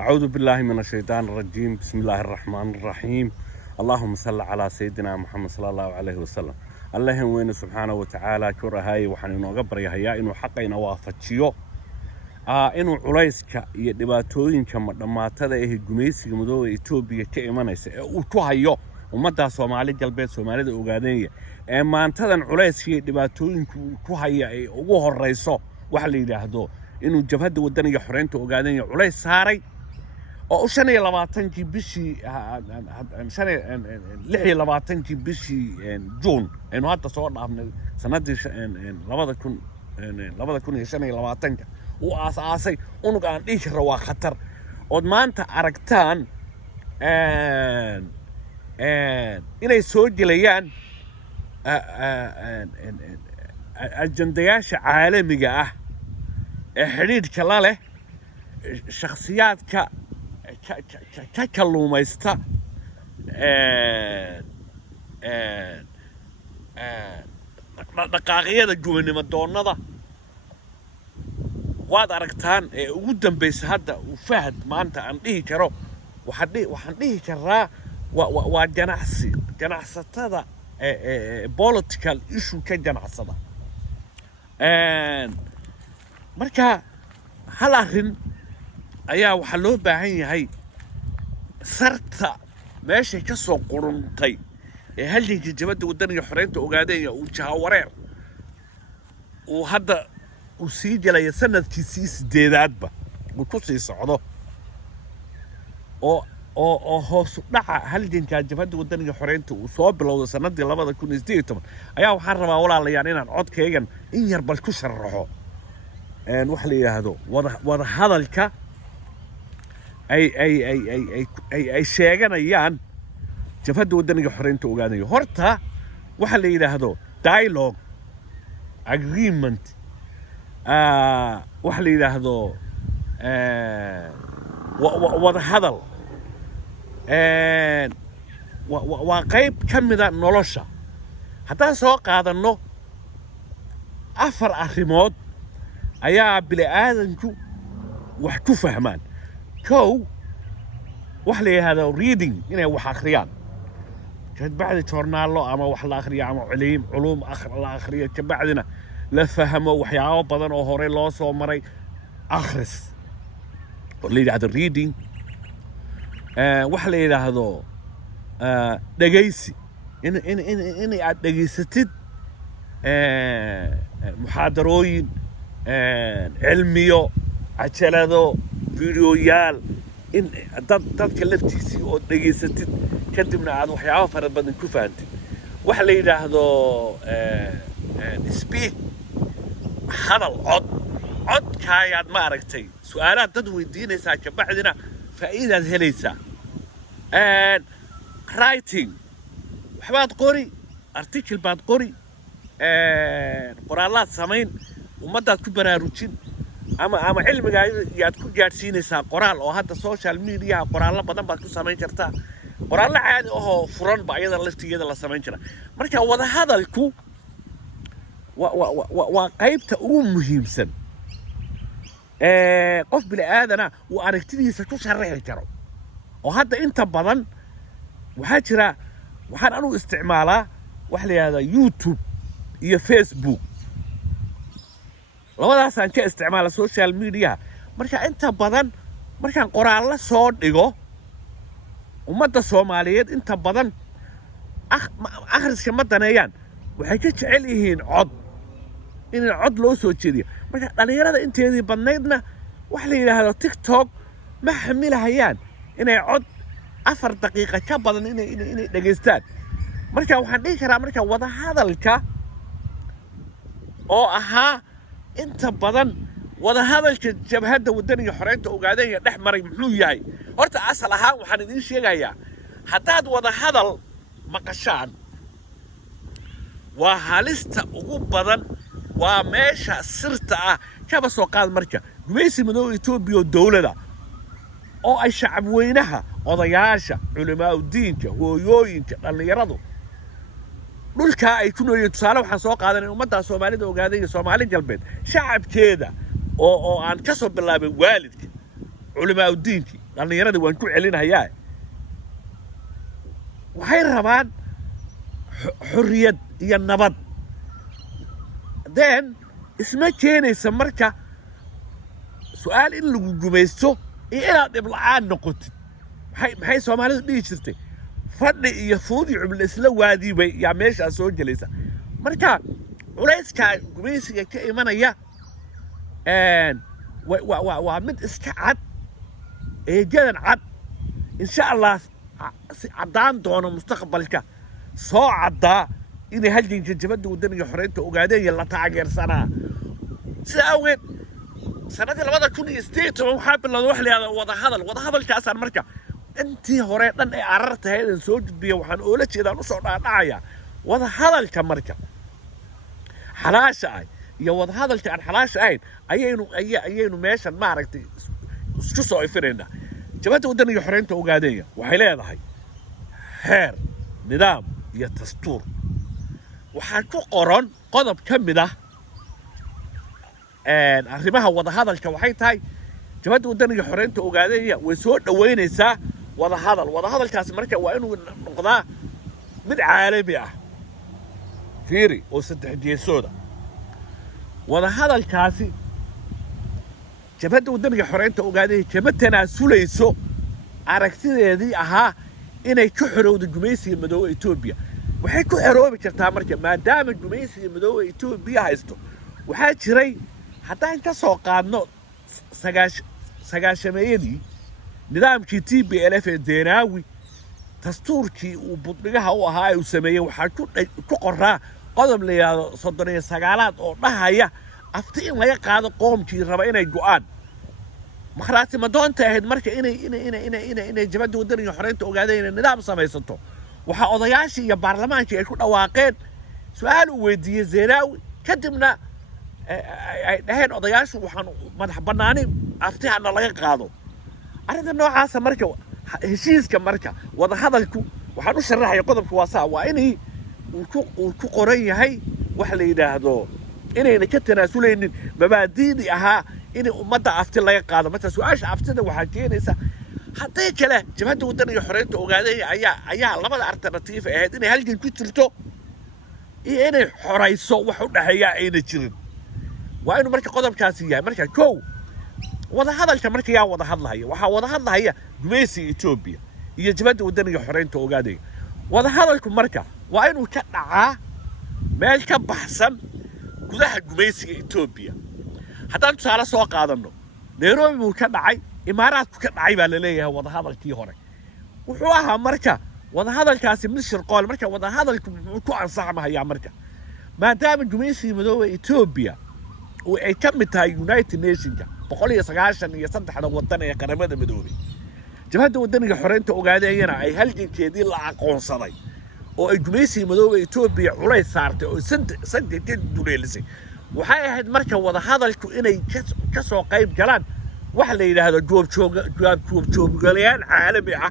أعوذ بالله من الشيطان الرجيم. بسم الله الرحمن الرحيم. اللهم صل على سيدنا محمد صلى الله عليه وسلم. الله وين سبحانه وتعالى كرهاي وحن نقبر يا إنه حقنا وافتشيو إنه عليسك يدباتوين كم لما تذا جميس المدو إثيوبيا كإيمانيس وتوهيو ومدى سومالي جلبيت سومالي الأوغادية ما أنتظن عليس يدباتوين كوهيا وهو الرئيسو وحلي لهدو إنه جبهة ودنيا حرينته أوغادية عليس ساري oo 25 bishii lixii 20 bishii June inuu hadda soo dhaafnay sanadii 2025 uu aasaasay unug aan dhihi karo waa khatar oo maanta aragtaan inay soo jilayaan ajandayaasha caalamiga ah ee xiriirka la leh shakhsiyaadka كلوميستا دقاقيدا جوينيما doonada waad aragtaan ee ugu dambeysay hadda uu fahad maanta aan dhihi karo waxaan dhihi karaa waa ganacsatada political issue ka ganacsada marka hal arrin ayaa waxa loo baahan yahay sarta meesha ka soo quruntay ee halka jabada wadaniga xoreynta ogaadeen uu jahawareer uu hadda uu sii galay sanadkiisii 8aadba uu ku sii socdo oo hoos u dhaca halka jabada wadaniga xoreynta uu soo bilowday sanadii 2018 ayaa waxaan rabaa walaalayaan inaan codkaygan in yar bal ku sharaxo wax la yiraahdo wada hadalka ay sheeganayaan jabhada wadaniga xoreynta ogaanayo horta waxa la yiraahdo dialogue agreement waxa la yiraahdo wada hadal waa qayb kamida nolosha haddaan soo qaadano 4 arrimood ayaa bili aadanku wax ku fahmaan كو وحلي هذا reading إنه وحاخريان كد بعد جورنالو أما وحلا آخرية أما علوم آخرية كبعدنا لفهموا وحياة بدن أو هوري لوس أو مري أخرس اللي هذا reading وحلي هذا دقيسي إن دقيستد محاضروين علميو عشلادو فيديويال إن dadka laftiisii oo dhageysatid kadibna aad waxyaabo fara badan ku faantid waxa la yiraahdo speak hadal codkaayaad ma aragtay su'aalaad dad weydiinaysaa ka bacdina faa'iidaad helaysaa writing waxbaad qori article baad qori qoraalaad samayn ummadaad ku baraarujin ama cilmiga yaad ku gaarsiinaysaa qoraal oo hadda social media qoraal badan baad ku samayn kartaa qoraal caadi oo furan ba iyada laftigeeda la samayn jira marka wada hadalku waa qaybta ugu muhiimsan qof bil aadana uu aragtidiisa ku sharaxi karo oo hadda inta badan waxa jira waxaan anu isticmaalaa wax la yiraahdo YouTube iyo Facebook labadaas aan ka isticmaala social media marka inta badan markaan qoraal la soo dhigo ummadda Soomaaliyeed inta badan akhriska ma daneeyaan waxay ka jecel yihiin in cod loo soo jeediyo marka dhalinyarada inteedii badnaydna wax la yiraahdo TikTok ma xamilahayaan inay cod 4 daqiiqo ka badan inay dhageystaan marka waxaan dhihi karaa marka wada hadalka oo ahaa inta badan wada hadalka jabhada wadaniga xoreynta ogaadeen dhex maray muxuu yahay horta asal ahaan waxaan idin sheegayaa haddaad wada hadal maqashaan waa halista ugu badan waa meesha sirta ah kaba soo qaad marka gumaysi madow Itoobiya dawladda oo ay shacab weynaha odayaasha culimaa diinka hooyooyinka dhalinyaradu dhulka ay ku noolyihiin tusaale waxaan soo qaadanay ummadda Soomaalida ogaadeen Soomaali galbeed shacabkeeda oo aan ka soo bilaabay waalidka علماء الدين لأن يرد وانكو علينا هيا وهي ربان حرية هي النبض then اسمه كينيسا marka سؤال in lagu gumaysto iyo inaad dhib la'aan noqotid maxay Soomaalidu dhihi jirtay fadhi iyo fuudi cuml isla waadiibay yaa meesha soo gelaysa marka culayska gumaysiga ka imanaya waa mid iska cad ee jadan cad insha Allah cadaan doono mustaqbalka soo cadaa inay halganka jabadda wadaniga xoreynta ogaadeen la taageersanaa sida awgeed sanadii 2018 waxaa bilowday wax la yiraahdo wada hadalkaasaan marka intii hore dhan ay arartahay soo gudbiyo waxaan oola jeedaan u soo dhaadhacaya wada hadalka marka xalaasha ay iyo wada hadalka aan xalaasha ahayn ayaynu meeshan ma aragtay isku soo ifirayna jabadda wadaniga xoreynta ogaadeen waxay leedahay heer nidaam iyo dastuur waxaan ku qoran qodob ka mid ah arrimaha wada hadalka waxay tahay jabadda wadaniga xoreynta ogaadeen way soo dhaweynaysaa wada hadalkaas marka waa inuu noqdaa mid caalami ah fiiri oo saddex jeesooda wada hadalkaasi jabadda wadaniga xoreynta ogaadeen kama tanaasuleyso aragtideedii ahaa inay ku xorowdo gumaysiga madowga Itoobiya waxay ku xoroobi kartaa marka maadaama gumaysiga madowga Itoobiya haysto waxaa jiray haddaan ka soo qaadno sagaashameeyadii nidaamkii TPLF ee Deenaawi dastuurkii uu budhigaha u ahaa uu sameeyay waxaa ku qoraa qodob la yiraahdo 39aad oo dhahaya afti in laga qaado qoomkii raba inay go'aan مخراتي ما دون تاهد مركا إني جبهة ودنيا حرينته وقاعدين النظام سميسته وحا أضياشي يا برلمانكي يكون أواقين سؤال ودي زيراوي كدمنا هين أضياشي وحا مدح بناني أفتيها أن الله يقاضوا أريد أنه عاسا مركا هشيز كمركا وضع هذا الكو وحا نشرح يقضب كواسا وإني وكو قرية هاي وحلي يداهدو إني نكتنا سولين مباديني أها إني أمدا عفتي الله يقاضي مثلا سؤال عفتنا وحكينيسا حتى كلا جبهة ودنيا حرينته وقاعدين أيها لما الألترناتيف أهد إني هلجن كتلتو إني حريصو وحنا هيا إني جرين وإنه مركا قدم كاسية مركا كو وضع هذا الكمركا يا وضع هذا هي وضع هذا هي جميسي إثيوبيا هي جبهة ودنيا حرينته وقاعدين وضع هذا الكمركا وإنه كنعا مالك بحسن كلها جميسي إثيوبيا حتى أنتو سألا سوا قادمنو نيروبي مو كنعي إمارات كنعي بالليها وضع هذا الكي هوري وحواها مركا وضع هذا الكاسي من الشرقال مركا وضع هذا الكو عن صعمها يا مركا ما دام جميسي مدوى إثيوبيا وأي كمتها يونايتد نيشنز بقولي سقاشن يصدح هذا وطني يا قرمانة مدوى جبهة ودنيا حرينته وقاعدين أي هلجن كيدي لا عقون صدي oo Gumaysi madowga Itoobiya culay saartay oo sanadkii duleelisay waxay ahayd marka wada hadalku inay ka soo qayb galaan wax la yiraahdo joogjoogayaan caalami ah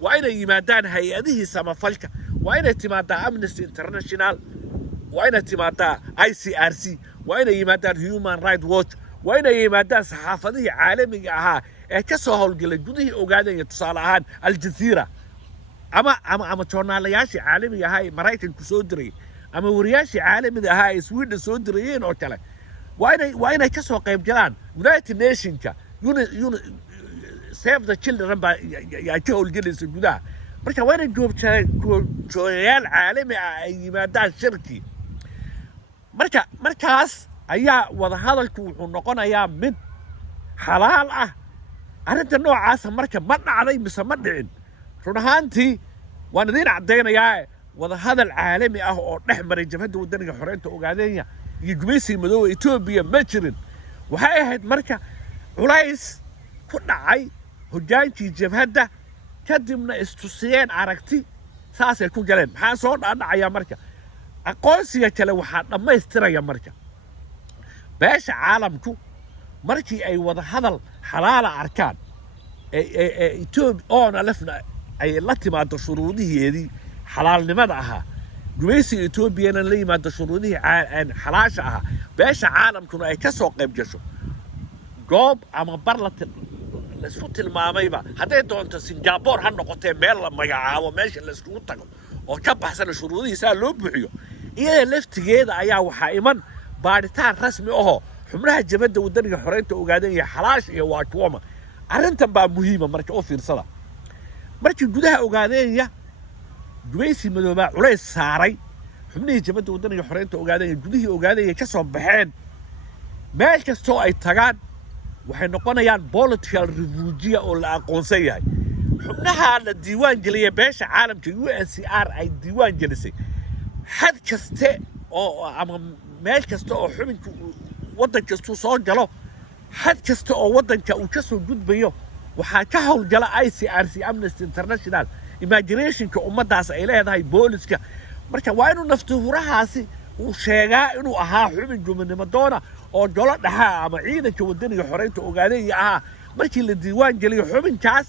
waa inay yimaadaan hay'adaha samafalka waa inay timaadaa Amnesty International waa inay timaadaa ICRC waa inay yimaadaan Human Rights Watch waa inay yimaadaan saxaafadaha caalamiga ah ee ka soo howlgalay gudaha ogaadeen tusaale ahaan Al Jazeera أما جورنالياشي عالمي هاي مرايكن كسودري أما ورياشي عالمي هاي سويد سودريين أو كلا وين كسو قيب جلان United Nations كا Save the Children يأتيه الجلس الجدا بركة وين جوريال عالمي يمادان شركي مركز أيا وضع هذا النقطة أيا من حلال أنت النوع عاصم مركز مرنا علي مسمدين runhaantii waan idin cadeynayaa wada hadal caalami ah oo dhexmaray jabhada wadaniga xoreynta ogaadeen iyo Gumaysiga madowga Itoobiya ma jirin waxay ahayd marka culays ku dhacay hogaankii jabhada kadibna istusiyeen aragti saas ay ku galeen maxaa soo dhacaya marka aqoonsiga kale waxa dhameystiraya marka beesha caalamku markii ay wada hadal xalaala arkaan Itoobiya oo lafna أي لاتي ما تشروديه هذه حلال لماذا جميسي إثيوبيا اللي ما تشروديه عن حلاشها باش عالم كنا يكسر قيب جشو جوب أما برلة laisku tilmaamayba hadday doonto Singapore ha noqotee meel la magacaabo meesha la iskugu tago oo ka baxsan shuruudihiisa loo buuxiyo iyada laftigeeda ayaa waxaa iman baaritaan rasmi ah xubnaha jabadda wadaniga xoreynta ogaadeen iyo xalaash iyo waajuuma arrintan baa muhiima marka oo fiirsada markii gudaha ogaadeenya gumaysi madooba culays saaray xubnihii jabadda wadaniga xoreynta ogaadeen gudihii ogaadeen ka soo baxeen meel kastoo ay tagaan waxay noqonayaan political refugee oo la aqoonsan yahay xubnaha la diiwaan geliyay beesha caalamka UNHCR ay diiwaan gelisay xad kaste oo ama meel kasta oo xubinka waddan kasta soo galo xad kasta oo waddanka uu ka soo gudbayo waxaa ka howlgala ICRC Amnesty International immigrationka ummadaas ay leedahay booliska marka waa inuu naftuhurahaasi uu sheegaa inuu ahaa xubin gumannimo doona oo golo dhaxa ama ciidanka wadaniga xoreynta ogaadeen ahaa markii la diiwaan geliyo xubinkaas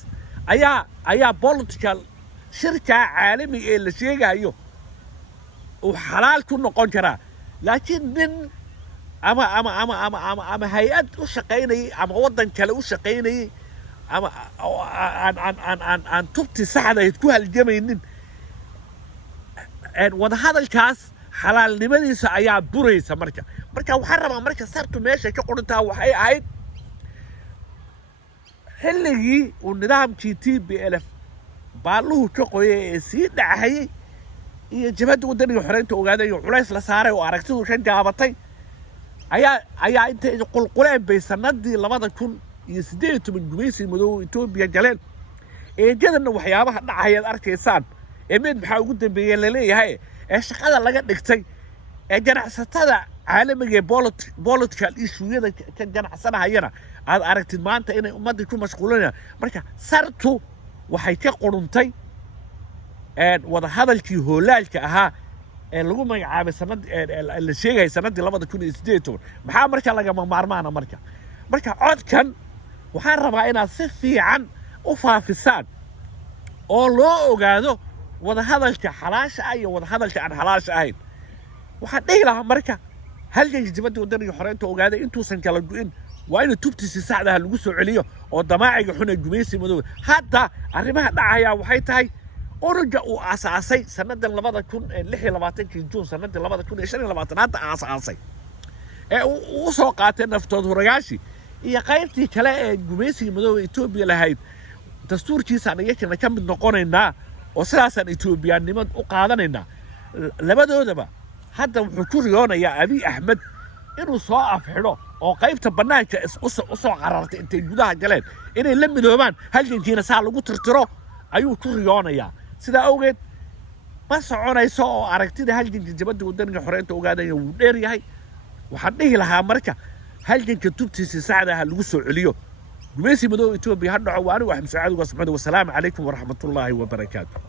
ayaa political shirka caalami ee la sheegayo uu xalaal ku noqon karaa laakiin nin ama hay'ad u shaqaynayay ama waddan kale u shaqaynayay ama aan tubti saxda ku halgamaynin wada hadalkaas xalaalnimadiisa ayaa buraysa marka waxaan rabaa marka sartu meesha ka qorantaa waxay ahayd xilligii uu nidaamkii TPLF baaluhu ka qoyay ee sii dhacayay iyo jabhadda wadaniga xoreynta ogaadeen culays la saaray oo aragtidu ka gaabatay ayaa intay qulquleen bay sanadii 2018 gumaysi madow Itoobiya galeen eegadana waxyaabaha dhacaya arkaysaan mid maxaa ugu dambeeyay la leeyahay ee shaqada laga dhigtay ee ganacsatada caalamiga ee political issue-yada ka ganacsanayana aad aragtid maanta inay ummadda ku mashquulinayaan marka sartu waxay ka quruntay wada hadalkii hoolaalka ahaa ee lagu magacaabay sanad la sheegay sanadii 2018 maxaa marka laga maarmaana marka codkan waxaan rabaa inaad si fiican u faafisaan oo loo ogaado wada hadalka xalaasha iyo wada hadalka aan xalaasha ahayn waxaan dhihi lahaa marka halganka jabadda wadaniga xoreynta ogaadeen intuusan kala go'in waa in tubtiisa saxda lagu soo celiyo oo damaaciga xun ee gumaysi madow hadda arrimaha dhacaya waxay tahay oruga uu asaasay sanadan 2026 June sanadii 2025 hadda asaasay ee uu soo qaatay naftood horagaashi iyo qaybtii kale ee gumaysiga madow Itoobiya lahayd dastuurkiisa anaga ka mid noqonaynaa oo sidaasaan Itoobiyaanimad u qaadanaynaa labadoodaba hadda wuxuu ku riyoonayaa Abiy Ahmed inuu soo afxidho oo qaybta banaanka u soo qarartay intay gudaha galeen inay la midoobaan halgankiina saa lagu tirtiro ayuu ku riyoonayaa sida awgeed ma soconayso oo aragtida halganka jabadda wadaniga xoreynta ogaadeen uu dheer yahay waxaan dhihi lahaa marka halganka tubtiisa saxda lagu soo celiyo gumaysi madow Itoobiya ha dhaco waanu wax mas'aad uga samada wassalaamu calaykum wa rahmatullaahi wa barakaatuh